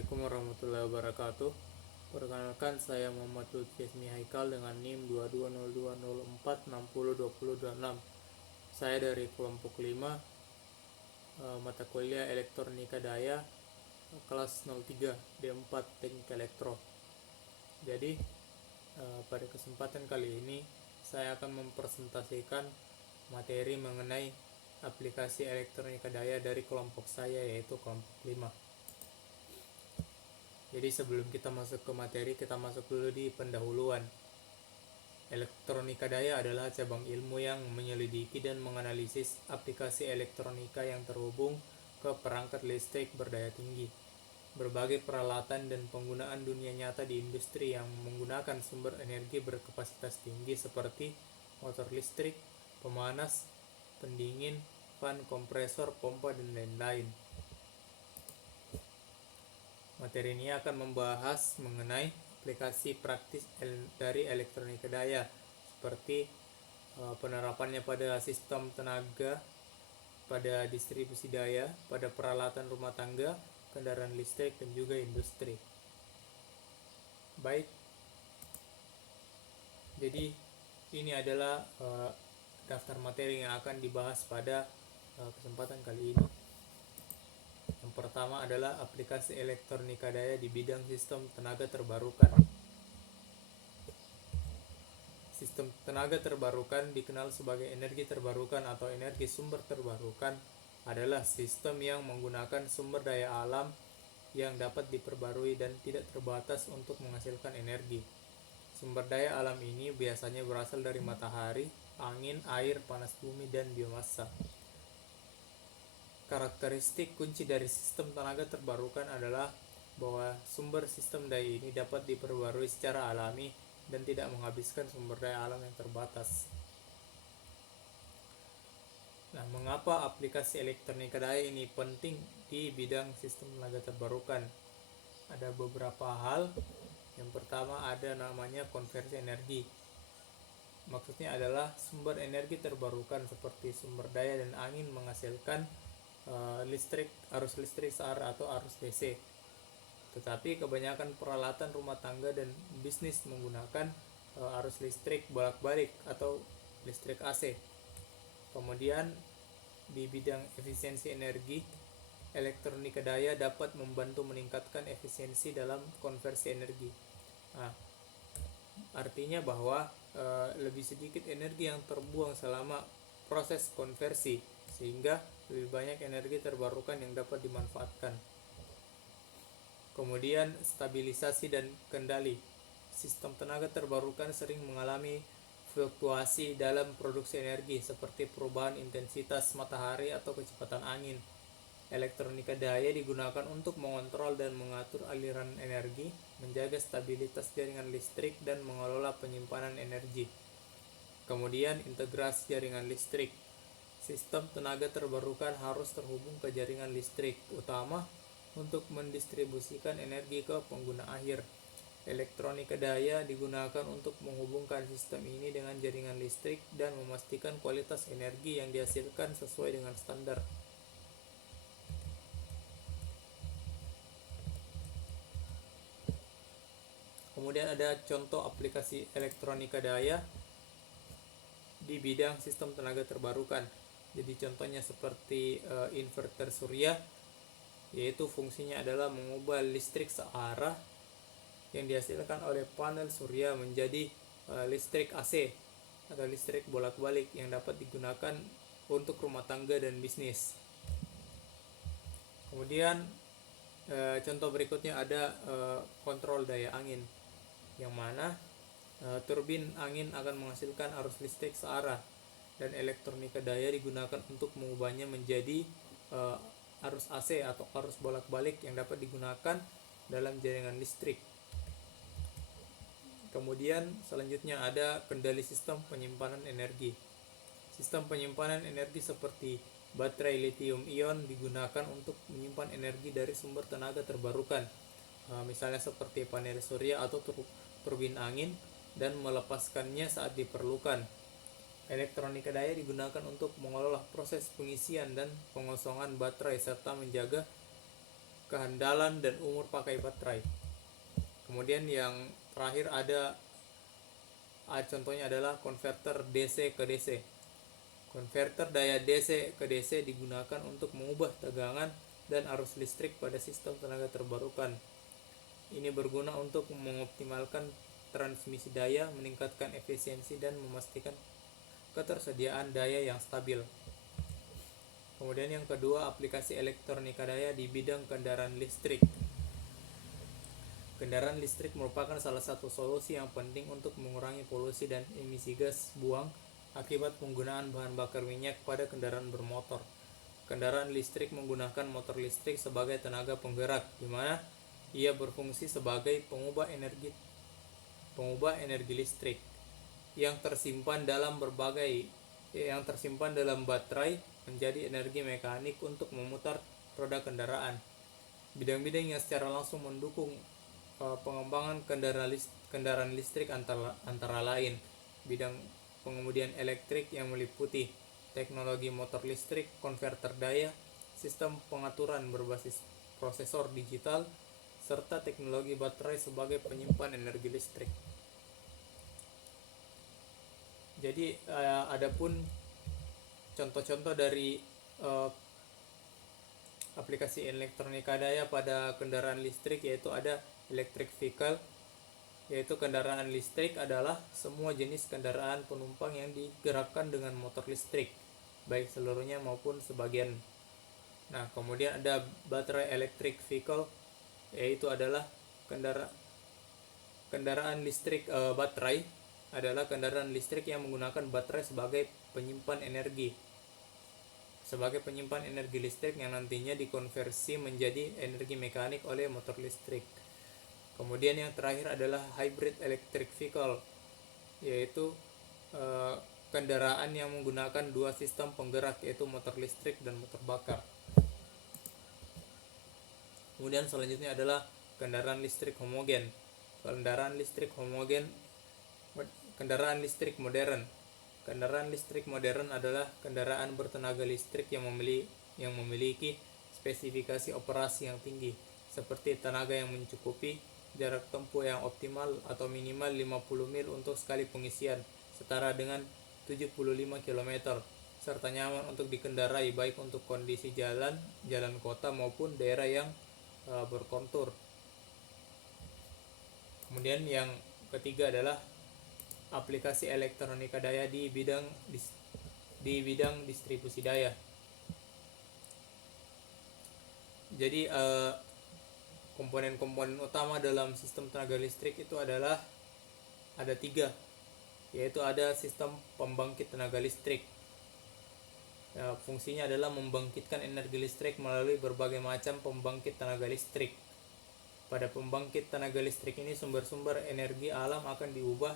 Assalamualaikum warahmatullahi wabarakatuh. Perkenalkan, saya Muhammad Lutfi Ismi Haikal dengan NIM 220204602026. Saya dari kelompok 5, mata kuliah Elektronika Daya, kelas 03 D4 Teknik Elektro. Jadi pada kesempatan kali ini saya akan mempresentasikan materi mengenai aplikasi elektronika daya dari kelompok saya, yaitu kelompok 5. Jadi sebelum kita masuk ke materi, kita masuk dulu di pendahuluan. Elektronika daya adalah cabang ilmu yang menyelidiki dan menganalisis aplikasi elektronika yang terhubung ke perangkat listrik berdaya tinggi. Berbagai peralatan dan penggunaan dunia nyata di industri yang menggunakan sumber energi berkapasitas tinggi seperti motor listrik, pemanas, pendingin, fan, kompresor, pompa, dan lain-lain. Materi ini akan membahas mengenai aplikasi praktis dari elektronika daya, seperti penerapannya pada sistem tenaga, pada distribusi daya, pada peralatan rumah tangga, kendaraan listrik, dan juga industri. Baik, jadi ini adalah daftar materi yang akan dibahas pada kesempatan kali ini. Yang pertama adalah aplikasi elektronika daya di bidang sistem tenaga terbarukan. Sistem tenaga terbarukan dikenal sebagai energi terbarukan atau energi sumber terbarukan adalah sistem yang menggunakan sumber daya alam yang dapat diperbarui dan tidak terbatas untuk menghasilkan energi. Sumber daya alam ini biasanya berasal dari matahari, angin, air, panas bumi, dan biomasa. Karakteristik kunci dari sistem tenaga terbarukan adalah bahwa sumber sistem daya ini dapat diperbarui secara alami dan tidak menghabiskan sumber daya alam yang terbatas. Nah, mengapa aplikasi elektronika daya ini penting di bidang sistem tenaga terbarukan? Ada beberapa hal. Yang pertama ada namanya konversi energi. Maksudnya adalah sumber energi terbarukan seperti sumber daya dan angin menghasilkan arus listrik searah atau arus DC. Tetapi kebanyakan peralatan rumah tangga dan bisnis menggunakan arus listrik bolak-balik atau listrik AC. Kemudian di bidang efisiensi energi, elektronika daya dapat membantu meningkatkan efisiensi dalam konversi energi. Nah, artinya bahwa lebih sedikit energi yang terbuang selama proses konversi, sehingga lebih banyak energi terbarukan yang dapat dimanfaatkan. Kemudian stabilisasi dan kendali. Sistem tenaga terbarukan sering mengalami fluktuasi dalam produksi energi seperti perubahan intensitas matahari atau kecepatan angin. Elektronika daya digunakan untuk mengontrol dan mengatur aliran energi, menjaga stabilitas jaringan listrik, dan mengelola penyimpanan energi. Kemudian integrasi jaringan listrik. Sistem tenaga terbarukan harus terhubung ke jaringan listrik utama untuk mendistribusikan energi ke pengguna akhir. Elektronika daya digunakan untuk menghubungkan sistem ini dengan jaringan listrik dan memastikan kualitas energi yang dihasilkan sesuai dengan standar. Kemudian ada contoh aplikasi elektronika daya di bidang sistem tenaga terbarukan. Jadi contohnya seperti inverter surya, yaitu fungsinya adalah mengubah listrik searah yang dihasilkan oleh panel surya menjadi listrik AC atau listrik bolak-balik yang dapat digunakan untuk rumah tangga dan bisnis. Kemudian contoh berikutnya ada kontrol daya angin, yang mana turbin angin akan menghasilkan arus listrik searah dan elektronika daya digunakan untuk mengubahnya menjadi arus AC atau arus bolak-balik yang dapat digunakan dalam jaringan listrik. Kemudian selanjutnya ada kendali sistem penyimpanan energi. Sistem penyimpanan energi seperti baterai lithium ion digunakan untuk menyimpan energi dari sumber tenaga terbarukan, misalnya seperti panel surya atau turbin angin, dan melepaskannya saat diperlukan. Elektronika daya digunakan untuk mengelola proses pengisian dan pengosongan baterai serta menjaga kehandalan dan umur pakai baterai. Kemudian yang terakhir ada contohnya adalah konverter DC ke DC. Konverter daya DC ke DC digunakan untuk mengubah tegangan dan arus listrik pada sistem tenaga terbarukan. Ini berguna untuk mengoptimalkan transmisi daya, meningkatkan efisiensi, dan memastikan ketersediaan daya yang stabil. Kemudian yang kedua, aplikasi elektronika daya di bidang kendaraan listrik. Kendaraan listrik merupakan salah satu solusi yang penting untuk mengurangi polusi dan emisi gas buang akibat penggunaan bahan bakar minyak pada kendaraan bermotor. Kendaraan listrik menggunakan motor listrik sebagai tenaga penggerak, di mana ia berfungsi sebagai pengubah energi listrik yang tersimpan dalam baterai menjadi energi mekanik untuk memutar roda kendaraan. Bidang-bidang yang secara langsung mendukung pengembangan kendaraan listrik antara lain bidang pengemudian elektrik yang meliputi teknologi motor listrik, konverter daya, sistem pengaturan berbasis prosesor digital, serta teknologi baterai sebagai penyimpan energi listrik. Jadi adapun contoh-contoh dari aplikasi elektronika daya pada kendaraan listrik yaitu ada electric vehicle, yaitu kendaraan listrik adalah semua jenis kendaraan penumpang yang digerakkan dengan motor listrik, baik seluruhnya maupun sebagian. Nah, kemudian ada baterai electric vehicle, yaitu adalah kendaraan listrik baterai adalah kendaraan listrik yang menggunakan baterai sebagai penyimpan energi listrik yang nantinya dikonversi menjadi energi mekanik oleh motor listrik. Kemudian yang terakhir adalah hybrid electric vehicle, yaitu kendaraan yang menggunakan dua sistem penggerak, yaitu motor listrik dan motor bakar. Kemudian selanjutnya adalah kendaraan listrik homogen. Kendaraan listrik modern. Kendaraan listrik modern adalah kendaraan bertenaga listrik yang memiliki spesifikasi operasi yang tinggi, seperti tenaga yang mencukupi, jarak tempuh yang optimal atau minimal 50 mil untuk sekali pengisian, setara dengan 75 km, serta nyaman untuk dikendarai baik untuk kondisi jalan kota maupun daerah yang berkontur. Kemudian yang ketiga adalah aplikasi elektronika daya di bidang distribusi daya. Jadi komponen-komponen utama dalam sistem tenaga listrik itu adalah ada 3, yaitu ada sistem pembangkit tenaga listrik. Fungsinya adalah membangkitkan energi listrik melalui berbagai macam pembangkit tenaga listrik. Pada pembangkit tenaga listrik ini sumber-sumber energi alam akan diubah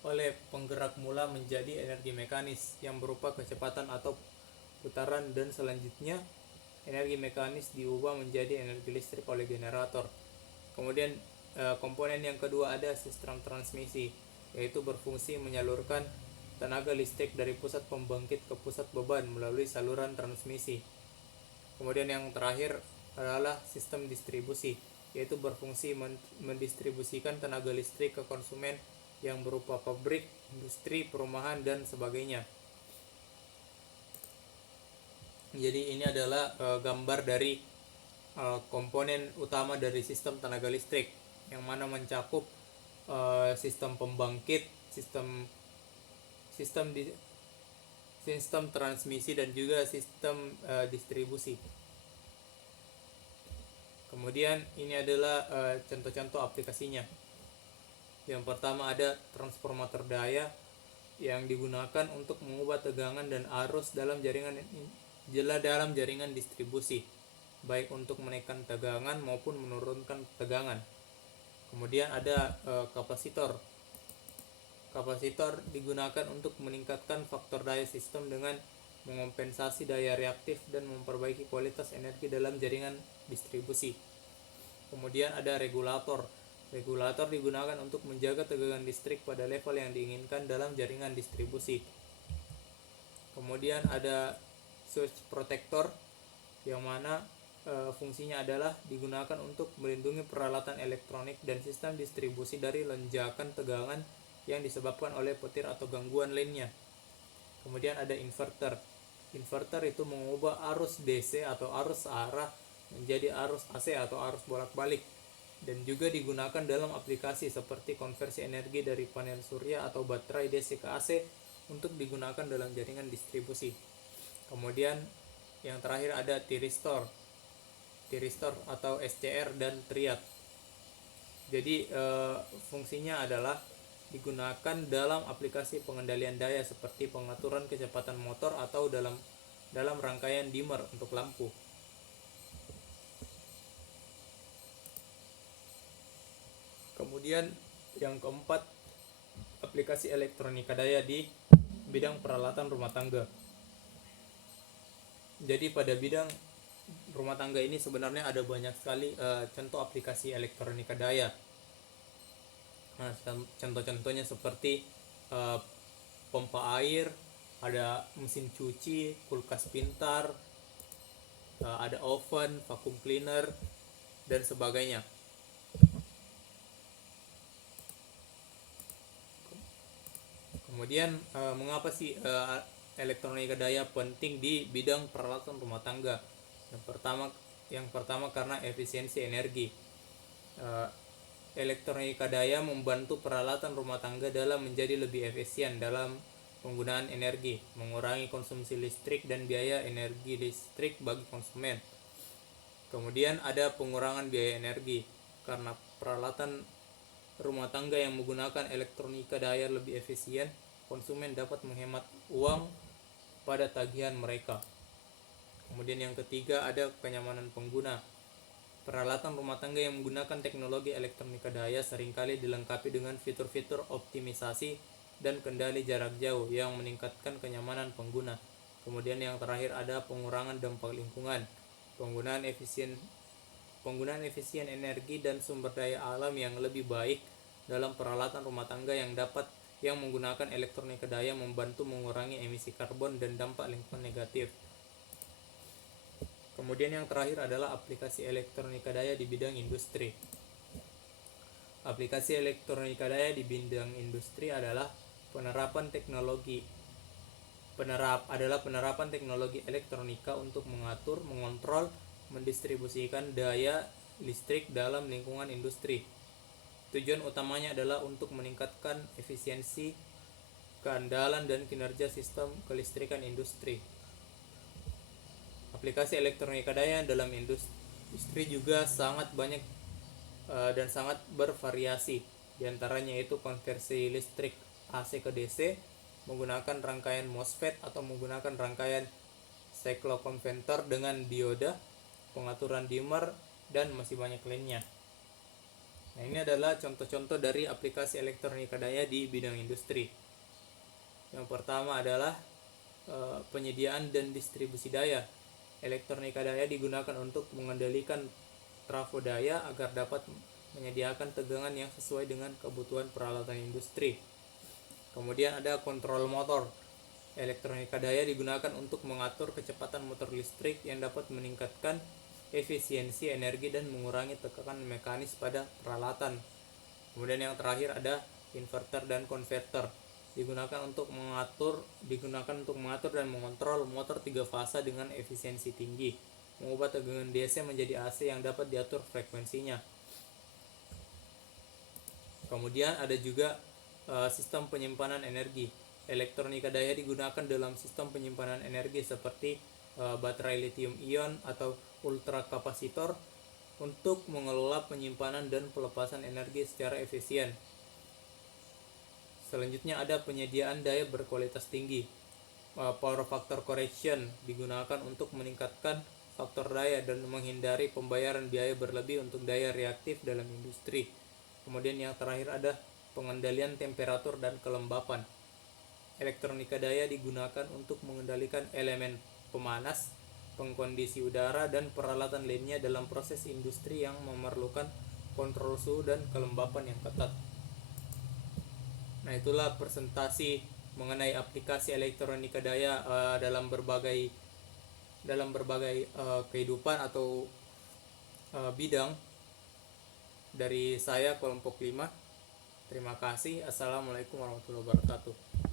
oleh penggerak mula menjadi energi mekanis yang berupa kecepatan atau putaran, dan selanjutnya energi mekanis diubah menjadi energi listrik oleh generator. Kemudian komponen yang kedua ada sistem transmisi, yaitu berfungsi menyalurkan tenaga listrik dari pusat pembangkit ke pusat beban melalui saluran transmisi. Kemudian yang terakhir adalah sistem distribusi, yaitu berfungsi mendistribusikan tenaga listrik ke konsumen yang berupa pabrik, industri, perumahan, dan sebagainya. Jadi ini adalah gambar dari komponen utama dari sistem tenaga listrik, yang mana mencakup sistem pembangkit, sistem transmisi, dan juga sistem distribusi. Kemudian ini adalah contoh-contoh aplikasinya. Yang pertama ada transformator daya yang digunakan untuk mengubah tegangan dan arus dalam jaringan distribusi, baik untuk menaikkan tegangan maupun menurunkan tegangan. Kemudian ada kapasitor. Kapasitor digunakan untuk meningkatkan faktor daya sistem dengan mengompensasi daya reaktif dan memperbaiki kualitas energi dalam jaringan distribusi. Kemudian ada regulator. Regulator digunakan untuk menjaga tegangan listrik pada level yang diinginkan dalam jaringan distribusi. Kemudian ada surge protector, yang mana fungsinya adalah digunakan untuk melindungi peralatan elektronik dan sistem distribusi dari lonjakan tegangan yang disebabkan oleh petir atau gangguan lainnya. Kemudian ada inverter. Inverter itu mengubah arus DC atau arus searah menjadi arus AC atau arus bolak-balik, dan juga digunakan dalam aplikasi seperti konversi energi dari panel surya atau baterai DC ke AC untuk digunakan dalam jaringan distribusi. Kemudian yang terakhir ada thyristor atau SCR dan triad. Jadi fungsinya adalah digunakan dalam aplikasi pengendalian daya seperti pengaturan kecepatan motor atau dalam rangkaian dimmer untuk lampu. Kemudian yang keempat, aplikasi elektronika daya di bidang peralatan rumah tangga. Jadi pada bidang rumah tangga ini sebenarnya ada banyak sekali contoh aplikasi elektronika daya. Nah, contoh-contohnya seperti pompa air, ada mesin cuci, kulkas pintar, ada oven, vacuum cleaner, dan sebagainya. Kemudian mengapa sih elektronika daya penting di bidang peralatan rumah tangga? Yang pertama karena efisiensi energi. Elektronika daya membantu peralatan rumah tangga dalam menjadi lebih efisien dalam penggunaan energi, mengurangi konsumsi listrik dan biaya energi listrik bagi konsumen. Kemudian ada pengurangan biaya energi, karena peralatan rumah tangga yang menggunakan elektronika daya lebih efisien, konsumen dapat menghemat uang pada tagihan mereka. Kemudian yang ketiga ada kenyamanan pengguna. Peralatan rumah tangga yang menggunakan teknologi elektronika daya seringkali dilengkapi dengan fitur-fitur optimisasi dan kendali jarak jauh yang meningkatkan kenyamanan pengguna. Kemudian yang terakhir ada pengurangan dampak lingkungan. Penggunaan efisien energi dan sumber daya alam yang lebih baik dalam peralatan rumah tangga yang menggunakan elektronika daya membantu mengurangi emisi karbon dan dampak lingkungan negatif. Kemudian yang terakhir adalah aplikasi elektronika daya di bidang industri. Aplikasi elektronika daya di bidang industri adalah penerapan teknologi elektronika untuk mengatur, mengontrol, mendistribusikan daya listrik dalam lingkungan industri. Tujuan utamanya adalah untuk meningkatkan efisiensi, keandalan, dan kinerja sistem kelistrikan industri. Aplikasi elektronika daya dalam industri juga sangat banyak dan sangat bervariasi. Di antaranya itu konversi listrik AC ke DC menggunakan rangkaian MOSFET atau menggunakan rangkaian cycloconverter dengan dioda, pengaturan dimmer, dan masih banyak lainnya. Nah, ini adalah contoh-contoh dari aplikasi elektronika daya di bidang industri. Yang pertama adalah penyediaan dan distribusi daya. Elektronika daya digunakan untuk mengendalikan trafo daya agar dapat menyediakan tegangan yang sesuai dengan kebutuhan peralatan industri. Kemudian ada kontrol motor. Elektronika daya digunakan untuk mengatur kecepatan motor listrik yang dapat meningkatkan efisiensi energi dan mengurangi tekanan mekanis pada peralatan. Kemudian yang terakhir ada inverter dan konverter. Digunakan untuk mengatur dan mengontrol motor 3 fasa dengan efisiensi tinggi, mengubah tegangan DC menjadi AC yang dapat diatur frekuensinya. Kemudian ada juga sistem penyimpanan energi. Elektronika daya digunakan dalam sistem penyimpanan energi seperti baterai lithium ion atau ultrakapasitor untuk mengelola penyimpanan dan pelepasan energi secara efisien. Selanjutnya ada penyediaan daya berkualitas tinggi. Power factor correction digunakan untuk meningkatkan faktor daya dan menghindari pembayaran biaya berlebih untuk daya reaktif dalam industri. Kemudian yang terakhir ada pengendalian temperatur dan kelembapan. Elektronika daya digunakan untuk mengendalikan elemen pemanas, pengkondisi udara, dan peralatan lainnya dalam proses industri yang memerlukan kontrol suhu dan kelembapan yang ketat. Nah, itulah presentasi mengenai aplikasi elektronika daya dalam berbagai dalam berbagai kehidupan atau bidang. Dari saya kelompok 5. Terima kasih. Assalamualaikum warahmatullahi wabarakatuh.